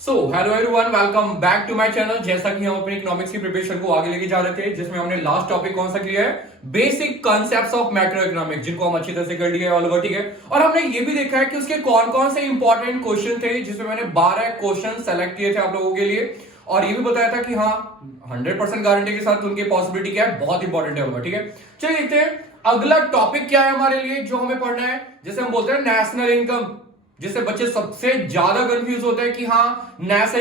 So hello everyone, welcome back to my channel. जैसा कि हम अपनी इकोनॉमिक्स की प्रिपरेशन को आगे लेके जा रहे थे, जिसमें हमने लास्ट टॉपिक कौन सा किया है, basic concepts of macro economics, जिनको हम अच्छी तरह से कर लिए ऑल ओवर, ठीक है। और हमने ये भी देखा है कि उसके कौन कौन से इंपॉर्टेंट क्वेश्चन थे, जिसमें मैंने 12 क्वेश्चन सेलेक्ट किए थे आप लोगों के लिए, और ये भी बताया था कि हाँ 100% गारंटी के साथ उनकी पॉसिबिलिटी क्या है, बहुत इंपॉर्टेंट है होगा, ठीक है। चलिए देखते हैं अगला टॉपिक क्या है हमारे लिए जो हमें पढ़ना है, जैसे हम बोलते हैं नेशनल इनकम, जिससे बच्चे सबसे ज्यादा कंफ्यूज होते हैं कि हाँ नेशनल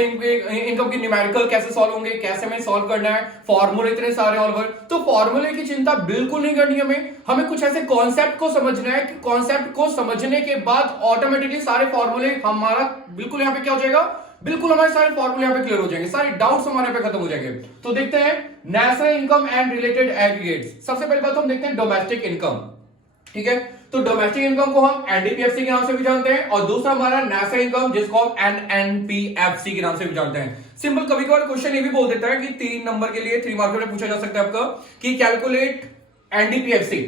इनकम की न्यूमेरिकल कैसे सॉल्व होंगे, कैसे हमें सॉल्व करना है, फॉर्मूले इतने सारे ऑल ओवर। तो फॉर्मूले की चिंता बिल्कुल नहीं करनी हमें कुछ ऐसे कॉन्सेप्ट को समझना है कि कॉन्सेप्ट को समझने के बाद ऑटोमेटिकली सारे फॉर्मूले हमारा बिल्कुल यहाँ पे क्या हो जाएगा, बिल्कुल हमारे सारे फॉर्मूले यहाँ पे क्लियर हो जाएंगे, सारे डाउट्स हमारे पे खत्म हो जाएंगे। तो देखते हैं national income and related aggregates. सबसे पहले बात हम देखते हैं डोमेस्टिक इनकम, ठीक है। तो डोमेस्टिक इनकम को हम एनडीपीएफसी के नाम से भी जानते हैं, और दूसरा हमारा नेशनल इनकम जिसको हम एनएनपीएफसी के नाम से भी जानते हैं। सिंपल कभी कभार क्वेश्चन ये भी बोल देता है कि 3 नंबर के लिए 3 मार्क में पूछा जा सकता है आपका कि कैलकुलेट एनडीपीएफसी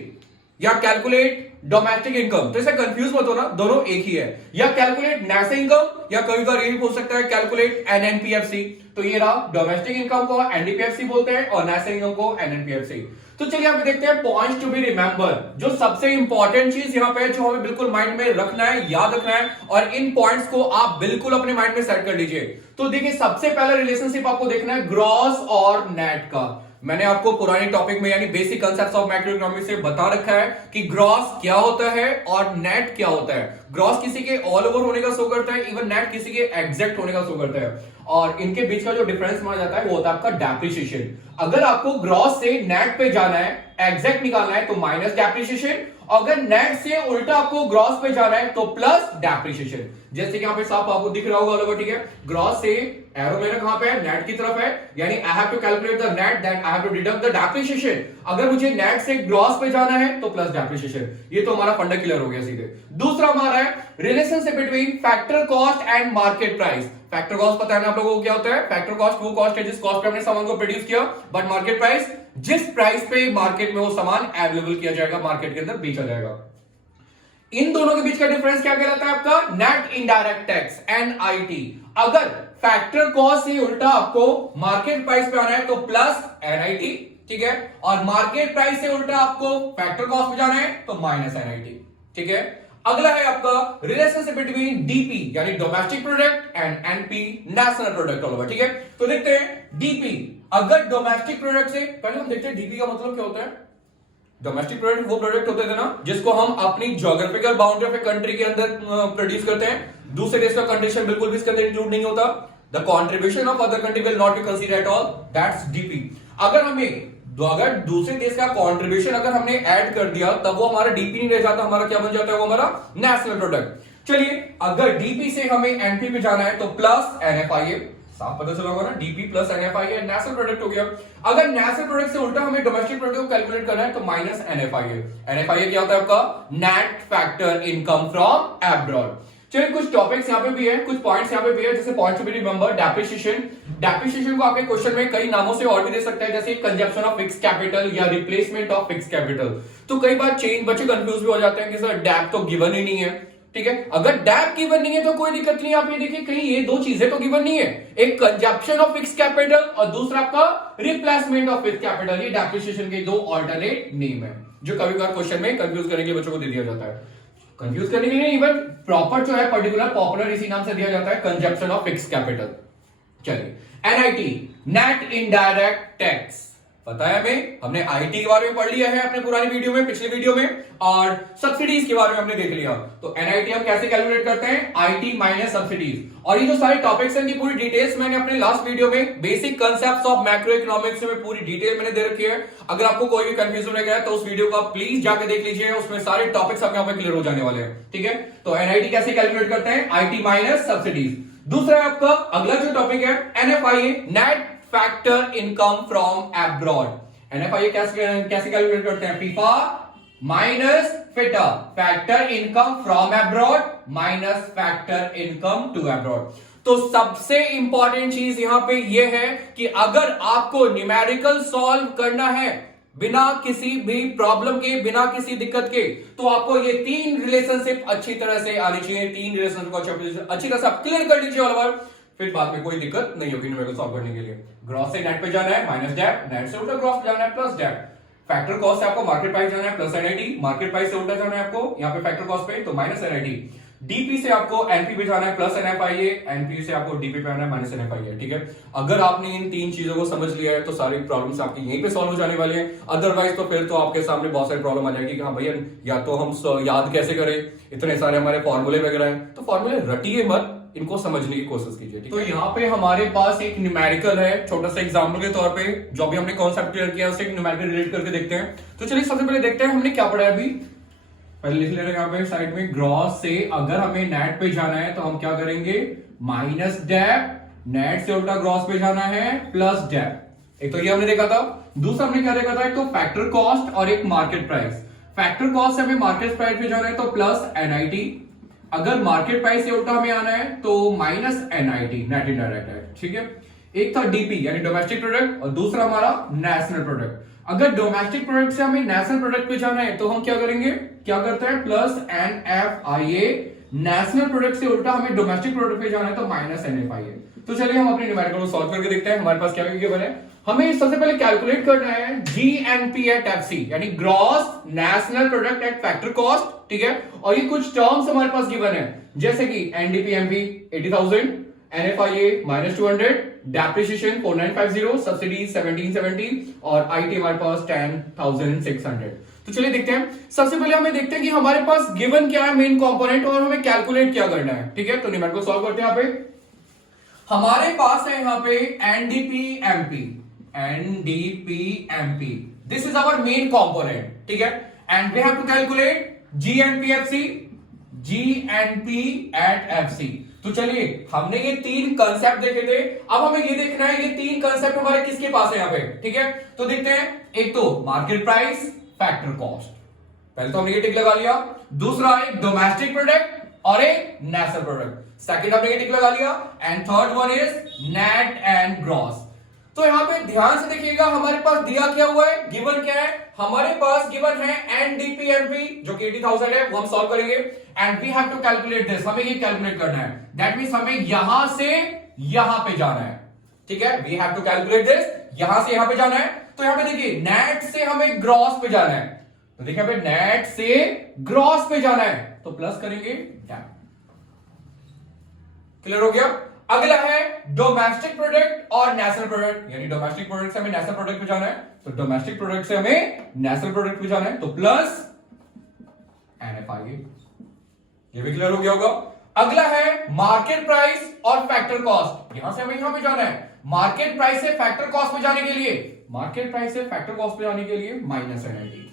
या कैलकुलेट डोमेस्टिक इनकम। तो इसे कंफ्यूज मत होना, दोनों एक ही है, या कैलकुलेट नेशनल इनकम या कभी कभार ये भी पूछ सकता है कैलकुलेट एनएनपीएफसी। तो ये रहा, डोमेस्टिक इनकम को एनडीपीएफसी बोलते हैं और नेशनल इनकम को एनएनपीएफसी। तो चलिए आप देखते हैं पॉइंट्स टू बी रिमेंबर, जो सबसे इंपॉर्टेंट चीज यहां पे जो हमें बिल्कुल माइंड में रखना है, याद रखना है, और इन पॉइंट्स को आप बिल्कुल अपने माइंड में सेट कर लीजिए। तो देखिए सबसे पहला रिलेशनशिप आपको देखना है ग्रॉस और नेट का। मैंने आपको पुराने टॉपिक में यानी basic concepts of macro economics से बता रखा है कि ग्रॉस क्या होता है और नेट क्या होता है। ग्रॉस किसी के ऑल ओवर होने का शो करता है, इवन नेट किसी के एग्जैक्ट होने का शो करता है, और इनके बीच का जो डिफरेंस माना जाता है वो होता है आपका डेप्रिसिएशन। अगर आपको ग्रॉस से नेट पे जाना है, एग्जैक्ट निकालना है तो माइनस डेप्रिसिएशन, अगर नेट से उल्टा आपको ग्रॉस पे जाना है तो प्लस डेप्रिसिएशन। जैसे कि यहाँ पे साफ आपको दिख रहा होगा ऑल ओवर, ठीक है। ग्रॉस से एरो मेरा कहां पे है, नेट की तरफ है, यानी I have to calculate the net, then I have to deduct the depreciation. अगर मुझे नेट से ग्रॉस पे जाना है तो प्लस डेप्रिसिएशन। ये तो हमारा फंडा क्लियर हो गया सीधे। दूसरा हमारा है relationship between factor cost and market price. Factor cost पता है ना आप लोगों को क्या होता है, फैक्टर कॉस्ट वो कॉस्ट है जिस कॉस्ट पे हमने सामान को प्रोड्यूस किया, बट मार्केट प्राइस जिस प्राइस पे मार्केट में वो सामान अवेलेबल किया जाएगा, मार्केट के अंदर बेचा जाएगा। इन दोनों के बीच का डिफरेंस क्या कहलाता है आपका, नेट इनडायरेक्ट टैक्स एनआईटी। अगर फैक्टर कॉस्ट से उल्टा आपको मार्केट प्राइस पे आना है तो प्लस एनआईटी, ठीक है, और मार्केट प्राइस से उल्टा आपको फैक्टर कॉस्ट पे जाना है तो माइनस एनआईटी, ठीक है। अगला है आपका रिलेशनशिप बिटवीन डीपी यानी domestic product and NP national product all over, ठीक है। तो देखते हैं डीपी, अगर डोमेस्टिक प्रोडक्ट से पहले हम देखते हैं डीपी का मतलब क्या होता है। डोमेस्टिक प्रोडक्ट वो प्रोडक्ट होते थे ना जिसको हम अपनी ज्योग्राफिकल बाउंड्री ऑफ कंट्री के अंदर प्रोड्यूस करते हैं, दूसरे देश का कंडीशन बिल्कुल भी इसके अंदर इंक्लूड नहीं होता। The contribution of other country will not be considered at all, that's DP. अगर दूसरे देश का कंट्रीब्यूशन अगर हमने ऐड कर दिया तब वो हमारा डीपी नहीं रह जाता, हमारा क्या बन जाता है, वो हमारा नेशनल प्रोडक्ट। चलिए अगर डीपी से हमें एनपी पे जाना है तो प्लस एनएफआईए, साफ पता चला होगा ना, DP plus NFIA national product हो गया। अगर नेशनल प्रोडक्ट से उल्टा हमें डोमेस्टिक प्रोडक्ट को कैलकुलेट करना है तो माइनस एनएफआईए। एनएफआईए क्या होता है आपका, net factor income from abroad. चलिए कुछ टॉपिक्स यहाँ पे भी है, कुछ पॉइंट्स यहाँ पे भी है, जैसे point to be remember depreciation. Depreciation को आपके क्वेश्चन में कई नामों से और भी दे सकते हैं, जैसे कंजप्शन ऑफ फिक्स कैपिटल या रिप्लेसमेंट ऑफ फिक्स कैपिटल। तो कई बार चेंज बच्चे कंफ्यूज भी हो जाते हैं कि सर डैप तो गिवन ही नहीं है, ठीक है। अगर डैप गिवन नहीं है तो कोई दिक्कत नहीं है, आप ये देखिए कहीं ये दो चीजें तो गिवन नहीं है, एक कंजप्शन ऑफ फिक्स कैपिटल और दूसरा आपका रिप्लेसमेंट ऑफ फिक्स कैपिटल। ये डेप्रिसिएशन के दो ऑल्टरनेट नेम है जो कभी कभार क्वेश्चन में कंफ्यूज करने के लिए बच्चों को दे दिया जाता है। कंफ्यूज करने के लिए इवन प्रॉपर जो है पर्टिकुलर पॉपुलर इसी नाम से दिया जाता है, कंजप्शन ऑफ फिक्स कैपिटल। चलिए एनआईटी, नेट इनडायरेक्ट टैक्स, पता है हमें, हमने आईटी के बारे में पढ़ लिया है अपने पुरानी वीडियो में, पिछले वीडियो में, और सब्सिडीज के बारे में हमने देख लिया। तो एनआईटी हम कैसे कैलकुलेट करते हैं, आईटी माइनस सब्सिडीज। और ये जो सारे टॉपिक्स हैं, पूरी डिटेल्स मैंने अपने लास्ट वीडियो में basic concepts of macro economics में पूरी डिटेल मैंने दे रखी है। अगर आपको कोई भी कंफ्यूजन रह गया है तो उस वीडियो को आप प्लीज जाके देख लीजिए, उसमें सारे टॉपिक्स आपके यहाँ पे क्लियर हो जाने वाले हैं, ठीक है। तो एनआईटी कैसे कैलकुलेट करते हैं, आईटी माइनस सब्सिडीज। दूसरा है आपका अगला जो टॉपिक है NFIA, net factor income from abroad. NFIA कैसे कैलकुलेट करते हैं, FIFA minus FITA, factor income from abroad minus factor income to abroad. तो सबसे इंपॉर्टेंट चीज यहां पे ये है कि अगर आपको न्यूमेरिकल सॉल्व करना है बिना किसी भी प्रॉब्लम के, बिना किसी दिक्कत के, तो आपको ये 3 रिलेशनशिप अच्छी तरह से आनी चाहिए। 3 रिलेशनशिप को अच्छी तरह से आप क्लियर कर लीजिए ऑल ओवर, फिर बाद में कोई दिक्कत नहीं होगी न्यूमेरिकल सॉल्व करने के लिए। ग्रॉस से नेट पे जाना है माइनस डेट, नेट से उल्टा ग्रॉस पे जाना है प्लस डेट। फैक्टर कॉस्ट से आपको मार्केट प्राइस जाना है प्लस एनआईटी, मार्केट प्राइस से उल्टा जाना है आपको यहाँ पे फैक्टर कॉस्ट पे तो माइनस एनआईटी। डीपी से आपको एनपी पे जाना है प्लस एनएफआईए, एनपी से आपको डीपी पे आना है माइनस एनएफआईए। ठीक है, अगर आपने इन तीन चीजों को समझ लिया है तो सारी प्रॉब्लम्स आपकी यहीं पे सॉल्व हो जाने वाली हैं। अदरवाइज तो फिर तो आपके सामने बहुत सारी प्रॉब्लम आ जाएगी कि हाँ भैया या तो हम याद कैसे करें, इतने सारे हमारे फॉर्मूले वगैरह हैं, तो फॉर्मूले रटिए मत, इनको समझने की कोशिश कीजिए। तो यहाँ पे हमारे पास एक न्यूमेरिकल है, छोटा सा एग्जाम्पल के तौर पे जो भी हमने कॉन्सेप्ट क्लियर किया उससे एक न्यूमेरिकल रिलेट करके देखते हैं। तो चलिए सबसे पहले देखते हैं हमने क्या पढ़ा है अभी। पहले लिख ले रहे हैं यहाँ पे साइड में, ग्रॉस से अगर हमें नेट पे जाना है तो हम क्या करेंगे, माइनस डेप, नेट से उल्टा ग्रॉस पे जाना है प्लस डेप। एक तो ये हमने देखा था। दूसरा हमने क्या देखा था, एक तो फैक्टर कॉस्ट और एक मार्केट प्राइस। फैक्टर कॉस्ट से हमें मार्केट प्राइस पे जाना है तो प्लस एनआईटी, अगर मार्केट प्राइस से उल्टा हमें आना है तो माइनस एनआईटी, नेट इनडायरेक्ट है। ठीक है, एक था डीपी यानी डोमेस्टिक प्रोडक्ट और दूसरा हमारा नेशनल प्रोडक्ट। अगर डोमेस्टिक प्रोडक्ट से हमें नेशनल प्रोडक्ट पे जाना है तो हम क्या करेंगे, क्या करते हैं प्लस एनएफआईए, नेशनल प्रोडक्ट से उल्टा हमें डोमेस्टिक प्रोडक्ट पे जाना है तो माइनस एनएफआईए। तो चलिए हम अपने न्यूमेरिकल को सॉल्व करके देखते हैं। हमारे पास क्या गिवन है, हमें सबसे पहले कैलकुलेट करना है जीएनपी एट एफसी यानी gross national product at factor cost. ठीक है, और ये कुछ टर्म्स हमारे पास गिवन है जैसे कि एनडीपीएमपी 80,000, एनएफआईए -200, डेप्रिसिएशन 4950, सब्सिडी 1770 और आईटी हमारे पास 10,600। तो चलिए देखते हैं। सबसे पहले हमें देखते हैं कि हमारे पास गिवन क्या है मेन कंपोनेंट और हमें कैलकुलेट क्या करना है। ठीक है, तो न्यूमेरिकल सॉल्व करते हैं। यहाँ पे हमारे पास है यहाँ पे NDPMP, NDPMP this is our main component. ठीक है, and we have to calculate GNPFC, GNP at FC. तो चलिए हमने ये तीन कंसेप्ट देखे थे, अब हमें ये देखना है ये तीन कंसेप्ट हमारे किसके पास है यहाँ पे। ठीक है, तो देखते हैं। एक तो मार्केट प्राइस, फैक्टर कॉस्ट, पहले तो हमने ये टिक लगा लिया। दूसरा एक डोमेस्टिक प्रोडक्ट और एक नेशनल प्रोडक्ट, सेकंड हमने ये टिक लगा लिया। And third one is net and gross. तो यहां पे ध्यान से देखिएगा हमारे पास दिया क्या हुआ है, गिवन क्या है, हमारे पास गिवन है एनडीपीएमपी जो कि 80,000 है, वो हम सॉल्व करेंगे। And we have to calculate this, हमें ये कैलकुलेट करना है। दैट मींस हमें यहां से यहां पे जाना है। ठीक है, we have to calculate this, यहां से यहां पे जाना है। तो यहां पे देखिए नेट से हमें ग्रॉस पे जाना है, तो देखिए पे नेट से ग्रॉस पे जाना है तो प्लस करेंगे डेप। क्लियर हो गया। अगला है डोमेस्टिक प्रोडक्ट और नेशनल प्रोडक्ट, यानी डोमेस्टिक प्रोडक्ट से हमें नेशनल प्रोडक्ट पे जाना है, तो डोमेस्टिक प्रोडक्ट से हमें नेशनल प्रोडक्ट पे जाना है तो प्लस एनएफआईए। ये भी क्लियर हो गया होगा। अगला है मार्केट प्राइस और फैक्टर कॉस्ट, यहां से हमें यहां पे जाना है। मार्केट प्राइस से फैक्टर कॉस्ट पे जाने के लिए, मार्केट प्राइस से फैक्टर कॉस्ट पे जाने के लिए माइनस एनआईटी।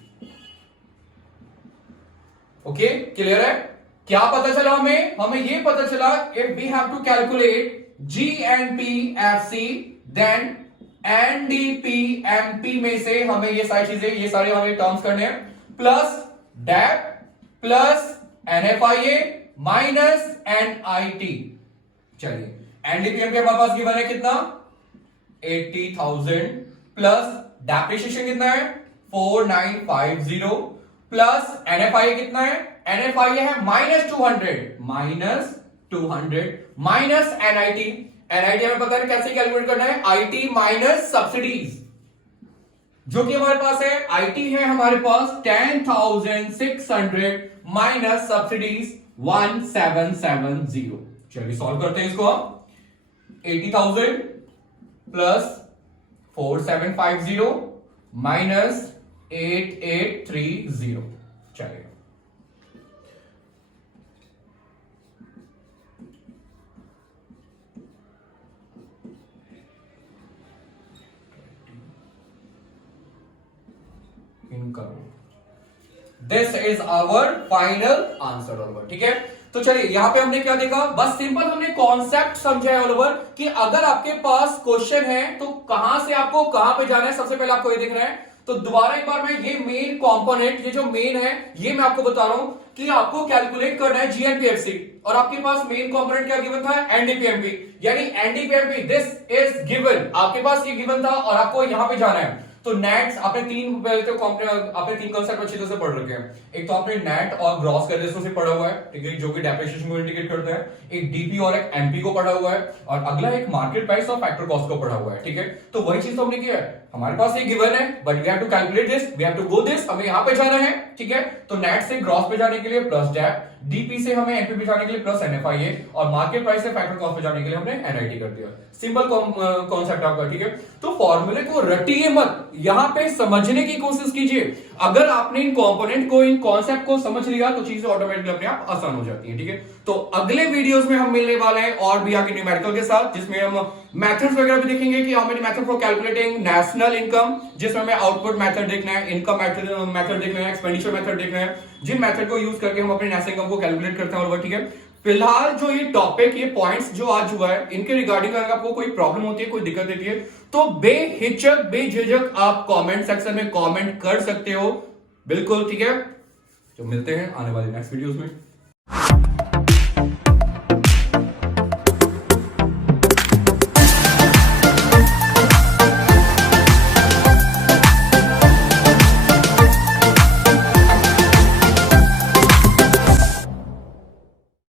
ओके, क्लियर है। क्या पता चला हमें, हमें ये पता चला if we have to calculate GNPFC then NDPMP में से हमें ये सारी चीजें, ये सारे हमें टर्म्स करने हैं, plus debt plus NFIA minus NIT. चलिए एनडीपीएमपी हमारे पास गिवन है कितना, 80,000 प्लस डेप्रिसिएशन कितना है 4950 प्लस एनएफआईए कितना है, एनएफआईए है -200 माइनस एनआईटी। एनआईटी हमें पता है कैसे कैलकुलेट करना है, आईटी माइनस सब्सिडीज, जो कि हमारे पास है आईटी है हमारे पास 10,600 माइनस सब्सिडीज 1770। चलिए सॉल्व करते हैं इसको हम। 80,000 प्लस 4750 माइनस 8830। चलिए this is our final answer all over. ठीक है, तो चलिए यहां पे हमने क्या देखा, बस सिंपल हमने कॉन्सेप्ट समझा है ऑल ओवर कि अगर आपके पास क्वेश्चन है तो कहां से आपको कहां पे जाना है, सबसे पहले आपको ये देखना है। तो दोबारा एक बार मैं ये मेन कंपोनेंट, ये जो मेन है ये मैं आपको बता रहा हूं कि आपको कैलकुलेट करना है जीएनपीएफसी और आपके पास मेन कंपोनेंट क्या गिवन था, एनडीपीएमपी, यानी एनडीपीएमपी दिस इज गिवन, आपके पास ये गिवन था और आपको यहां पे जाना है। तो नेट्स आपने तीन पहले तो आपने तीन कंसेप्ट अच्छी तरह से पढ़ रखे हैं। एक तो आपने नेट और ग्रॉस कैलिस्टो से पढ़ा हुआ है, ठीक है, जो कि डेप्रिसिएशन को इंडिकेट करता है। एक डीपी और एक एमपी को पढ़ा हुआ है, और अगला एक मार्केट प्राइस और फैक्टर कॉस्ट को पढ़ा हुआ है, ठीक है। तो वही चीज तो हमने किया है, हमारे पास एक गिवन है, but we have to calculate this, we have to go this, हमें यहां पे जाना है, ठीक है। तो नेट से ग्रॉस पे जाने के लिए प्लस डैप, डीपी से हमें एनपी पे जाने के लिए प्लस एनएफआईए, और मार्केट प्राइस से फैक्टर कॉस्ट पे जाने के लिए हमने एनआईटी कर दिया। सिंपल कॉन्सेप्ट आपका, ठीक है। तो फॉर्मूले को रटिए मत, यहां पे समझने की कोशिश कीजिए। अगर आपने इन कंपोनेंट को, इन कॉन्सेप्ट को समझ लिया तो चीजें ऑटोमेटिकली अपने आप आसान हो जाती हैं, ठीक है। तो अगले वीडियोस में हम मिलने वाले हैं और भी आगे न्यूमेरिकल के साथ, जिसमें हम मेथड्स वगैरह भी देखेंगे कि how many method for calculating national income, जिसमें हमें आउटपुट मेथड देखना है, इनकम मेथड देखना है, एक्सपेंडिचर मेथड देखना है, जिन मेथड को यूज करके हम अपने नेशनल इनकम को कैलकुलेट करते हैं, और वो, ठीक है। फिलहाल जो ये टॉपिक, ये पॉइंट्स जो आज हुआ है, इनके रिगार्डिंग अगर आपको कोई प्रॉब्लम होती है, कोई दिक्कत होती है, तो बेहिचक बेझिझक आप कमेंट सेक्शन में कमेंट कर सकते हो, बिल्कुल, ठीक है। तो मिलते हैं आने वाले नेक्स्ट वीडियोस में।